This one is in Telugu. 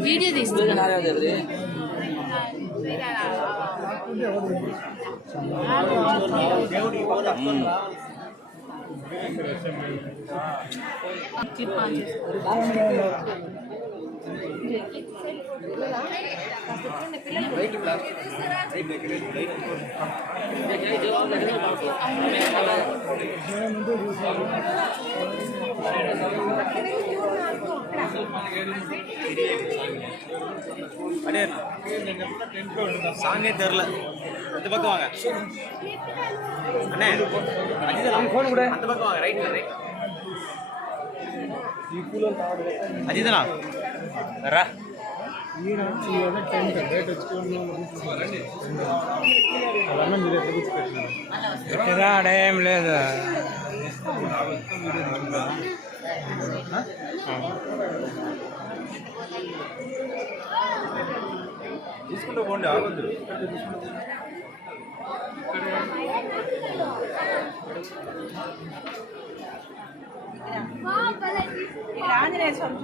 వీడియో తీసుకున్నారు சாங்கே தெரியல இந்த பக்கம் வாங்க அண்ணே அந்த பக்கம் வாங்க ரைட் ரைட் அஜிதனா రా ఏం లేదు తీసుకుంటూ పోండి ఆగొద్దు ఆంజనేయ స్వామి